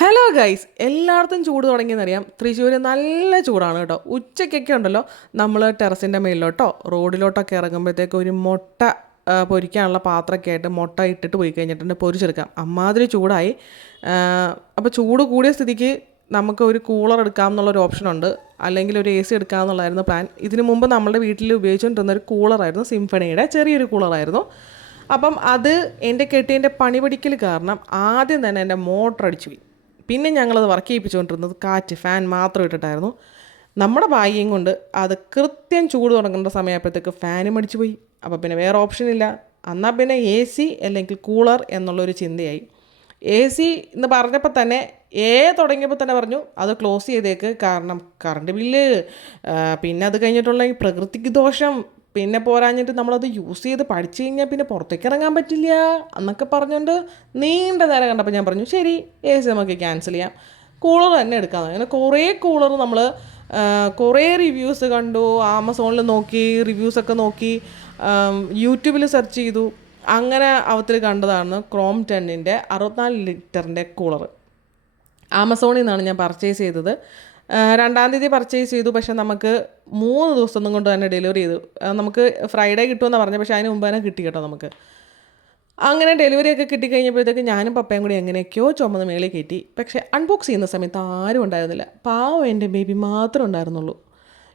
Hello guys, എല്ലായിടത്തും ചൂട് തുടങ്ങിയെന്നറിയാം. തൃശ്ശൂർ നല്ല ചൂടാണ് കേട്ടോ. ഉച്ചയ്ക്കൊക്കെ ഉണ്ടല്ലോ, നമ്മൾ ടെറസിൻ്റെ മേലിലോട്ടോ റോഡിലോട്ടൊക്കെ ഇറങ്ങുമ്പോഴത്തേക്ക് ഒരു മുട്ട പൊരിക്കാനുള്ള പാത്രമൊക്കെ ആയിട്ട് മുട്ട ഇട്ടിട്ട് പോയി കഴിഞ്ഞിട്ടുണ്ട് പൊരിച്ചെടുക്കാം. അമ്മാതിരി ചൂടായി. അപ്പോൾ ചൂട് കൂടിയ സ്ഥിതിക്ക് നമുക്ക് ഒരു കൂളർ എടുക്കാം എന്നുള്ളൊരു ഓപ്ഷനുണ്ട്, അല്ലെങ്കിൽ ഒരു AC എടുക്കാം എന്നുള്ളതായിരുന്നു പ്ലാൻ. ഇതിനു മുമ്പ് നമ്മുടെ വീട്ടിൽ ഉപയോഗിച്ചുകൊണ്ടിരുന്ന ഒരു കൂളറായിരുന്നു, സിംഫണിയുടെ ചെറിയൊരു കൂളറായിരുന്നു. അപ്പം അത് എൻ്റെ കെട്ടിയൻ്റെ പണി പഠിക്കൽ കാരണം ആദ്യം തന്നെ എൻ്റെ മോട്ടർ അടിച്ചു പോയി. പിന്നെ ഞങ്ങളത് വർക്ക് ചെയ്യിപ്പിച്ചുകൊണ്ടിരുന്നത് കാറ്റ് ഫാൻ മാത്രം ഇട്ടിട്ടായിരുന്നു. നമ്മുടെ ഭാഗ്യം കൊണ്ട് അത് കൃത്യം ചൂട് തുടങ്ങേണ്ട സമയപ്പോഴത്തേക്ക് ഫാനും അടിച്ചു പോയി. അപ്പോൾ പിന്നെ വേറെ ഓപ്ഷനില്ല. എന്നാൽ പിന്നെ AC അല്ലെങ്കിൽ കൂളർ എന്നുള്ളൊരു ചിന്തയായി. AC എന്ന് പറഞ്ഞപ്പോൾ തന്നെ തുടങ്ങിയപ്പോൾ തന്നെ പറഞ്ഞു അത് ക്ലോസ് ചെയ്തേക്ക്, കാരണം കറണ്ട് ബില്ല്, പിന്നെ അത് കഴിഞ്ഞിട്ടുള്ള ഈ പ്രകൃതിക്ക് ദോഷം, പിന്നെ പോരാഞ്ഞിട്ട് നമ്മളത് യൂസ് ചെയ്ത് പഠിച്ചു കഴിഞ്ഞാൽ പിന്നെ പുറത്തേക്ക് ഇറങ്ങാൻ പറ്റില്ല എന്നൊക്കെ പറഞ്ഞുകൊണ്ട് നീണ്ട നേരം കണ്ടപ്പോൾ ഞാൻ പറഞ്ഞു ശരി, AC നമുക്ക് ക്യാൻസൽ ചെയ്യാം, കൂളർ തന്നെ എടുക്കാം. അങ്ങനെ കുറേ കൂളർ നമ്മൾ കുറേ റിവ്യൂസ് കണ്ടു, ആമസോണിൽ നോക്കി, റിവ്യൂസൊക്കെ നോക്കി, യൂട്യൂബിൽ സെർച്ച് ചെയ്തു. അങ്ങനെ അവത്തിൽ കണ്ടതാണ് ക്രോംപ്ടണിൻ്റെ 64 ലിറ്ററിൻ്റെ കൂളർ. ആമസോണിൽ നിന്നാണ് ഞാൻ പർച്ചേസ് ചെയ്തത്. 2-ാം തീയതി പർച്ചേസ് ചെയ്തു. പക്ഷേ നമുക്ക് 3 ദിവസം കൊണ്ട് തന്നെ ഡെലിവറി ചെയ്തു. നമുക്ക് ഫ്രൈഡേ കിട്ടുമെന്നാണ് പറഞ്ഞത്, പക്ഷേ അതിന് മുമ്പ് തന്നെ കിട്ടി കേട്ടോ നമുക്ക്. അങ്ങനെ ഡെലിവറിയൊക്കെ കിട്ടിക്കഴിഞ്ഞപ്പോഴത്തേക്ക് ഞാനും പപ്പയും കൂടി എങ്ങനെയൊക്കെയോ ചുമന്ന് മേളിൽ കയറ്റി. പക്ഷേ അൺബോക്സ് ചെയ്യുന്ന സമയത്ത് ആരും ഉണ്ടായിരുന്നില്ല. പാവം എൻ്റെ ബേബി മാത്രമേ ഉണ്ടായിരുന്നുള്ളൂ.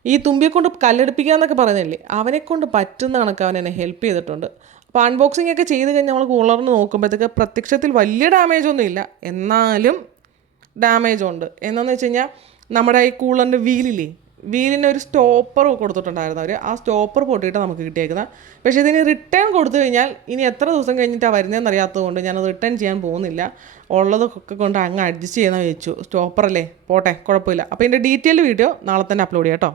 ഈ തുമ്പിയെക്കൊണ്ട് കല്ലെടുപ്പിക്കുക എന്നൊക്കെ പറയുന്നില്ലേ, അവനെക്കൊണ്ട് പറ്റുന്ന കണക്ക് അവൻ എന്നെ ഹെൽപ്പ് ചെയ്തിട്ടുണ്ട്. അപ്പോൾ അൺബോക്സിംഗ് ഒക്കെ ചെയ്ത് കഴിഞ്ഞ് നമ്മൾ കൂളറിന് നോക്കുമ്പോഴത്തേക്ക് പ്രത്യക്ഷത്തിൽ വലിയ ഡാമേജൊന്നും ഇല്ല, എന്നാലും ഡാമേജുണ്ട്. എന്താണെന്ന് വെച്ച് കഴിഞ്ഞാൽ നമ്മുടെ ഈ കൂളറിൻ്റെ വീലിന് ഒരു സ്റ്റോപ്പർ കൊടുത്തിട്ടുണ്ടായിരുന്നു അവർ. ആ സ്റ്റോപ്പർ പൊട്ടിയിട്ട് നമുക്ക് കിട്ടിയേക്കുന്നത്. പക്ഷേ ഇതിന് റിട്ടേൺ കൊടുത്തു കഴിഞ്ഞാൽ ഇനി എത്ര ദിവസം കഴിഞ്ഞിട്ടാണ് വരുന്നതെന്ന് അറിയാത്തത് കൊണ്ട് ഞാനത് റിട്ടേൺ ചെയ്യാൻ പോകുന്നില്ല. ഉള്ളതൊക്കെ കൊണ്ട് അങ്ങ് അഡ്ജസ്റ്റ് ചെയ്യാമെന്ന് വെച്ചു. സ്റ്റോപ്പറല്ലേ, പോട്ടെ, കുഴപ്പമില്ല. അപ്പോൾ ഇതിൻ്റെ ഡീറ്റെയിൽ വീഡിയോ നാളെ തന്നെ അപ്ലോഡ് ചെയ്യാം കേട്ടോ.